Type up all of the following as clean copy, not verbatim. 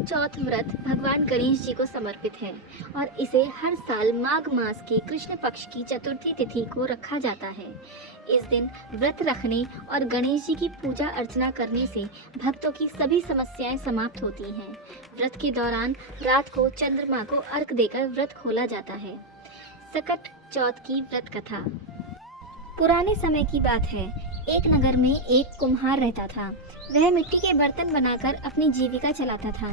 सकट चौथ व्रत भगवान गणेश जी को समर्पित है और इसे हर साल माघ मास की कृष्ण पक्ष की चतुर्थी तिथि को रखा जाता है। इस दिन व्रत रखने और गणेश जी की पूजा अर्चना करने से भक्तों की सभी समस्याएं समाप्त होती हैं। व्रत के दौरान रात को चंद्रमा को अर्घ देकर व्रत खोला जाता है। सकट चौथ की व्रत कथा। पुराने समय की बात है। एक नगर में एक कुम्हार रहता था। वह मिट्टी के बर्तन बनाकर अपनी जीविका चलाता था।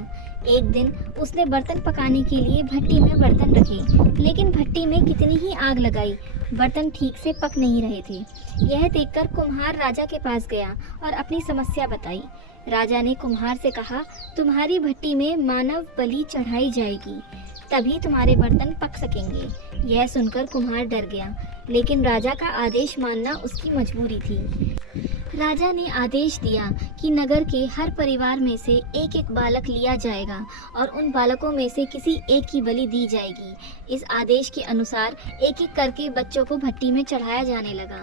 एक दिन उसने बर्तन पकाने के लिए भट्टी में बर्तन रखे, लेकिन भट्टी में कितनी ही आग लगाई, बर्तन ठीक से पक नहीं रहे थे। यह देखकर कुम्हार राजा के पास गया और अपनी समस्या बताई। राजा ने कुम्हार से कहा, तुम्हारी भट्टी में मानव बलि चढ़ाई जाएगी, तभी तुम्हारे बर्तन पक सकेंगे। यह सुनकर कुम्हार डर गया, लेकिन राजा का आदेश मानना उसकी मजबूरी थी। राजा ने आदेश दिया कि नगर के हर परिवार में से एक एक बालक लिया जाएगा और उन बालकों में से किसी एक की बलि दी जाएगी। इस आदेश के अनुसार एक एक करके बच्चों को भट्टी में चढ़ाया जाने लगा।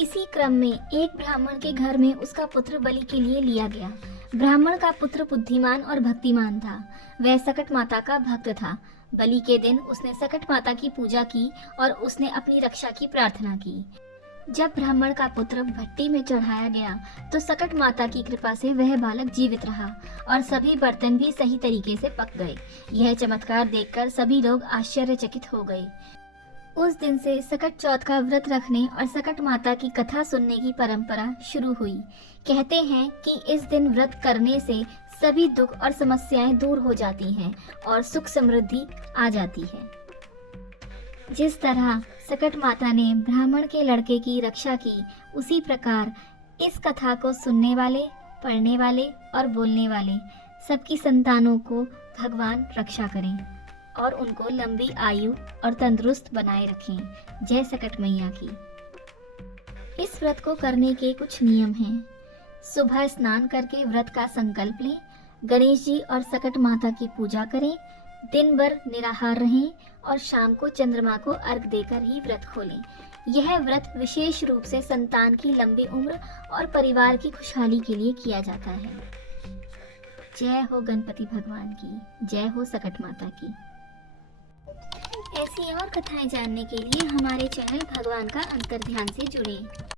इसी क्रम में एक ब्राह्मण के घर में उसका पुत्र बलि के लिए लिया गया। ब्राह्मण का पुत्र बुद्धिमान और भक्तिमान था। वह सकट माता का भक्त था। बलि के दिन उसने सकट माता की पूजा की और उसने अपनी रक्षा की प्रार्थना की। जब ब्राह्मण का पुत्र भट्टी में चढ़ाया गया तो सकट माता की कृपा से वह बालक जीवित रहा और सभी बर्तन भी सही तरीके से पक गए। यह चमत्कार देखकर सभी लोग आश्चर्यचकित हो गए। उस दिन से सकट चौथ का व्रत रखने और सकट माता की कथा सुनने की परंपरा शुरू हुई। कहते हैं कि इस दिन व्रत करने से सभी दुख और समस्याएं दूर हो जाती हैं और सुख समृद्धि आ जाती है। जिस तरह सकट माता ने ब्राह्मण के लड़के की रक्षा की, उसी प्रकार इस कथा को सुनने वाले, पढ़ने वाले और बोलने वाले सबकी संतानों को भगवान रक्षा करें और उनको लंबी आयु और तंदुरुस्त बनाए रखें। जय सकट मैया की। इस व्रत को करने के कुछ नियम हैं। सुबह स्नान करके व्रत का संकल्प लें, गणेश जी और सकट माता की पूजा करें, दिन भर निराहार रहें और शाम को चंद्रमा को अर्घ देकर ही व्रत खोलें। यह व्रत विशेष रूप से संतान की लंबी उम्र और परिवार की खुशहाली के लिए किया जाता है। जय हो गणपति भगवान की, जय हो सकट माता की। ऐसी और कथाएं जानने के लिए हमारे चैनल भगवान का अंतर्ध्यान से जुड़ें।